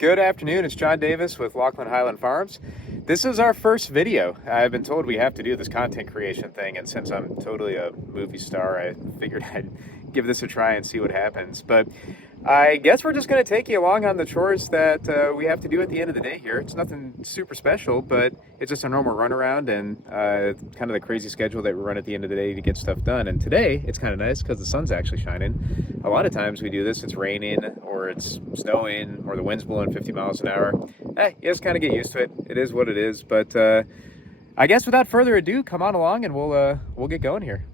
Good afternoon, it's John Davis with Laughlin Highlands Farms. This is our first video. I've been told we have to do this content creation thing, and since I'm totally a movie star, I figured I'd give this a try and see what happens. But I guess we're just going to take you along on the chores that we have to do at the end of the day here. It's nothing super special, but it's just a normal runaround and kind of the crazy schedule that we run at the end of the day to get stuff done. And today, it's kind of nice because the sun's actually shining. A lot of times we do this, it's raining or it's snowing or the wind's blowing 50 miles an hour. You just kind of get used to it. It is what it is. But I guess without further ado, come on along and we'll get going here.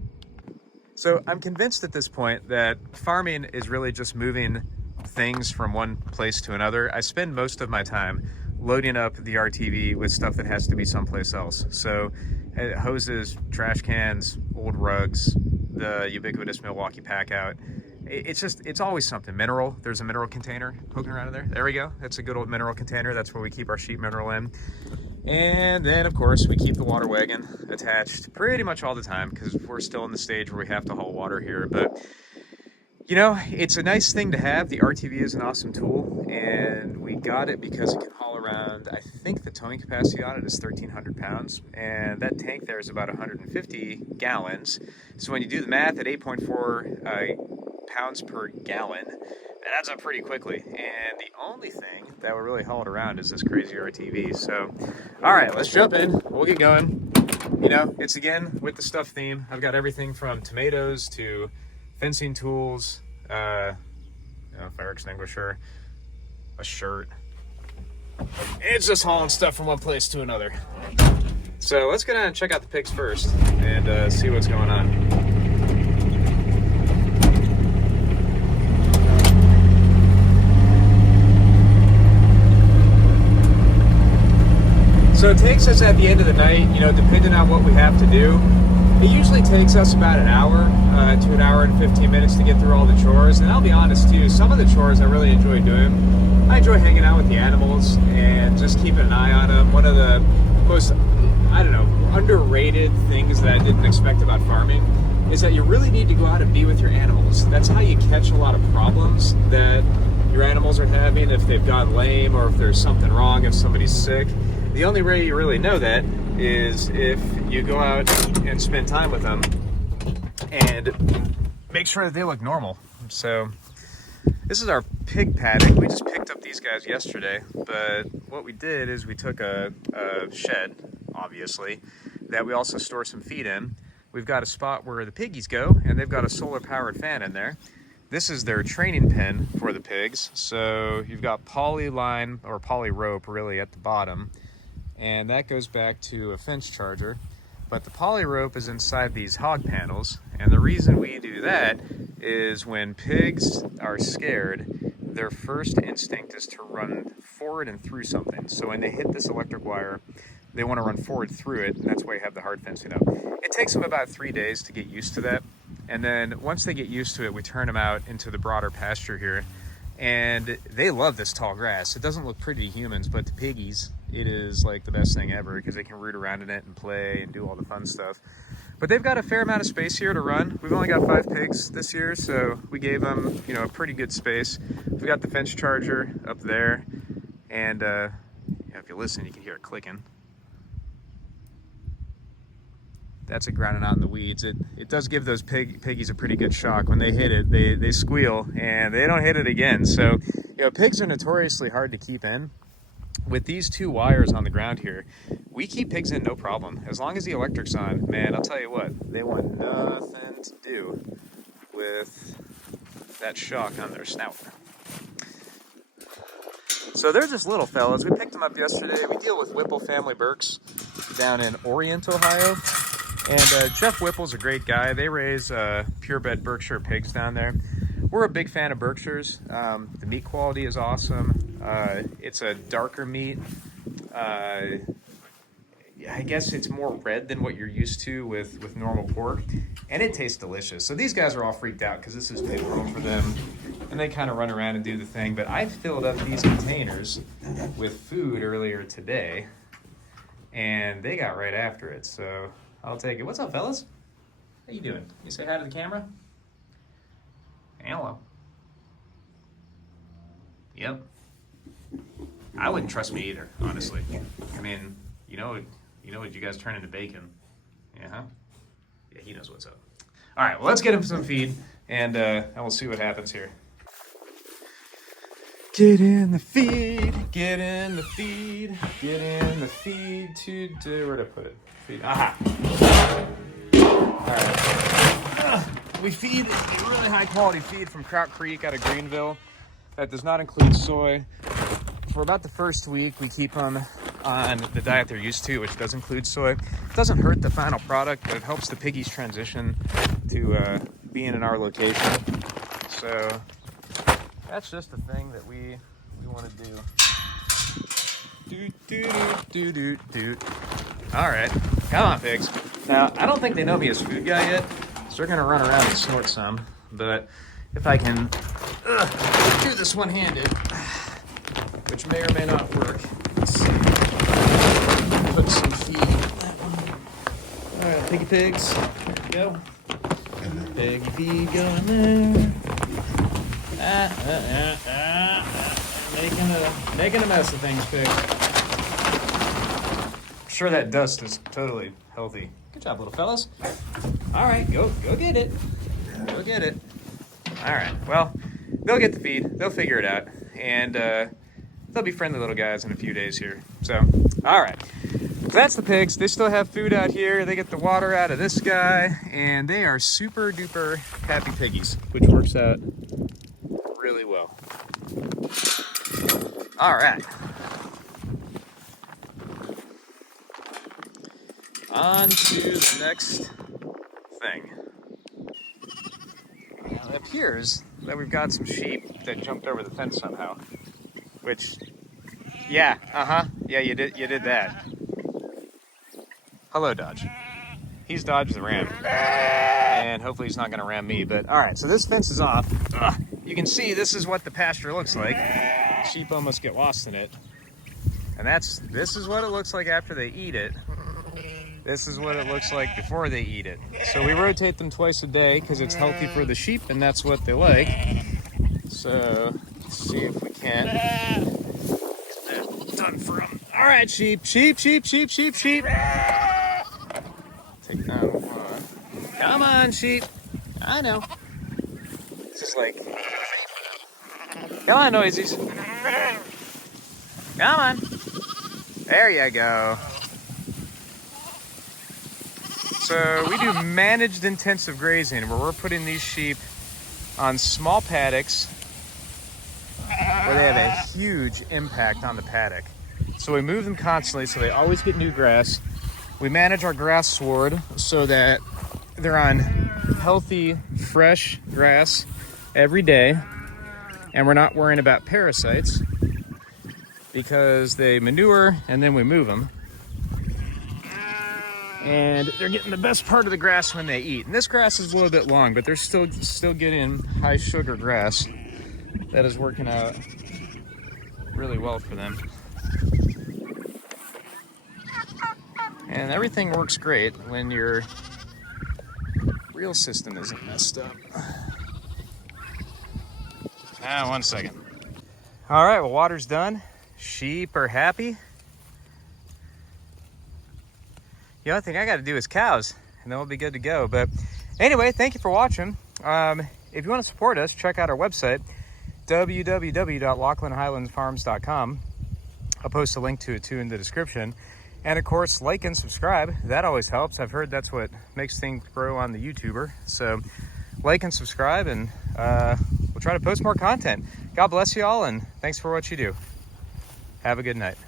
So I'm convinced at this point that farming is really just moving things from one place to another. I spend most of my time loading up the RTV with stuff that has to be someplace else. So hoses, trash cans, old rugs, the ubiquitous Milwaukee pack out. It's always something. Mineral, there's a mineral container poking around in there. There we go. That's a good old mineral container. That's where we keep our sheet mineral in. And then, of course, we keep the water wagon attached pretty much all the time because we're still in the stage where we have to haul water here. But, you know, it's a nice thing to have. The RTV is an awesome tool, and we got it because it can haul around, I think the towing capacity on it is 1,300 pounds, and that tank there is about 150 gallons. So when you do the math at 8.4 pounds per gallon, that adds up pretty quickly. And the only thing that will really haul it around is this crazy RTV. So, all right, let's jump in. We'll get going. You know, it's again with the stuff theme. I've got everything from tomatoes to fencing tools, fire extinguisher, a shirt. It's just hauling stuff from one place to another. So let's go down and check out the pigs first and see what's going on. So it takes us at the end of the night, you know, depending on what we have to do. It usually takes us about an hour to an hour and 15 minutes to get through all the chores. And I'll be honest too, some of the chores I really enjoy doing. I enjoy hanging out with the animals and just keeping an eye on them. One of the most, underrated things that I didn't expect about farming is that you really need to go out and be with your animals. That's how you catch a lot of problems that your animals are having, if they've gone lame or if there's something wrong, if somebody's sick. The only way you really know that is if you go out and spend time with them and make sure that they look normal. So this is our pig paddock. We just picked up these guys yesterday, but what we did is we took a shed, obviously, that we also store some feed in. We've got a spot where the piggies go, and they've got a solar-powered fan in there. This is their training pen for the pigs. So you've got poly line, or poly rope, really, at the bottom. And that goes back to a fence charger, but the poly rope is inside these hog panels. And the reason we do that is when pigs are scared, their first instinct is to run forward and through something. So when they hit this electric wire, they want to run forward through it, and that's why you have the hard fencing up. It takes them about 3 days to get used to that. And then once they get used to it, we turn them out into the broader pasture here. And they love this tall grass. It doesn't look pretty to humans, but to piggies, it is like the best thing ever because they can root around in it and play and do all the fun stuff. But they've got a fair amount of space here to run. We've only got 5 pigs this year, so we gave them, you know, a pretty good space. We got the fence charger up there, and if you listen, you can hear it clicking. That's it grounding out in the weeds. It does give those piggies a pretty good shock. When they hit it, they squeal and they don't hit it again. So, you know, pigs are notoriously hard to keep in. With these 2 wires on the ground here, we keep pigs in no problem. As long as the electric's on, man, I'll tell you what, they want nothing to do with that shock on their snout. So they're just little fellas. We picked them up yesterday. We deal with Whipple Family Berks down in Orient, Ohio. And Jeff Whipple's a great guy. They raise purebred Berkshire pigs down there. We're a big fan of Berkshires. The meat quality is awesome. It's a darker meat. I guess it's more red than what you're used to with normal pork. And it tastes delicious. So these guys are all freaked out because this is big home for them. And they kind of run around and do the thing. But I filled up these containers with food earlier today. And they got right after it. So I'll take it. What's up, fellas? How you doing? You say hi to the camera? Hello. Yep. I wouldn't trust me either, honestly. I mean, you know what you guys turn into bacon. Yeah, huh? Yeah, he knows what's up. All right, well, let's get him some feed, and we'll see what happens here. Get in the feed, get in the feed, get in the feed to do, where to put it? Feed, aha. All right. We feed a really high quality feed from Trout Creek out of Greenville. That does not include soy. For about the first week, we keep them on the diet they're used to, which does include soy. It doesn't hurt the final product, but it helps the piggies transition to being in our location. So that's just the thing that we want to do. Doot. All right, come on, pigs. Now, I don't think they know me as food guy yet, so they're gonna run around and snort some. But if I can do this one-handed, which may or may not work. Let's see. Put some feed in that one. All right, piggy pigs. Here we go. Piggy feed going there. Making a mess of things, pig. I'm sure that dust is totally healthy. Good job, little fellas. All right, go get it. Go get it. All right, well, they'll get the feed. They'll figure it out. And they'll be friendly little guys in a few days here. So, all right. So that's the pigs. They still have food out here. They get the water out of this guy. And they are super duper happy piggies, which works out really well. All right. On to the next thing. Now, it appears that we've got some sheep that jumped over the fence somehow. Which, yeah, yeah, you did that. Hello, Dodge. He's dodged the ram, and hopefully he's not going to ram me. But all right, so this fence is off. You can see this is what the pasture looks like. Sheep almost get lost in it, and this is what it looks like after they eat it. This is what it looks like before they eat it. So we rotate them twice a day because it's healthy for the sheep, and that's what they like. So let's see if we can get that done for them. All right, sheep. Take down one. Come on, sheep. I know. This is like, come on, Noisies. Come on. There you go. So we do managed intensive grazing where we're putting these sheep on small paddocks where they have a huge impact on the paddock. So we move them constantly so they always get new grass. We manage our grass sward so that they're on healthy, fresh grass every day. And we're not worrying about parasites because they manure and then we move them. And they're getting the best part of the grass when they eat. And this grass is a little bit long, but they're still getting high sugar grass. That is working out really well for them. And everything works great when your reel system isn't messed up. One second. All right, well, water's done. Sheep are happy. The only thing I got to do is cows, and then we'll be good to go. But anyway, thank you for watching. If you want to support us, check out our website, www.LaughlinHighlandsFarms.com. I'll post a link to it too in the description. And of course, like and subscribe. That always helps. I've heard that's what makes things grow on the YouTuber. So like and subscribe, and we'll try to post more content. God bless you all, and thanks for what you do. Have a good night.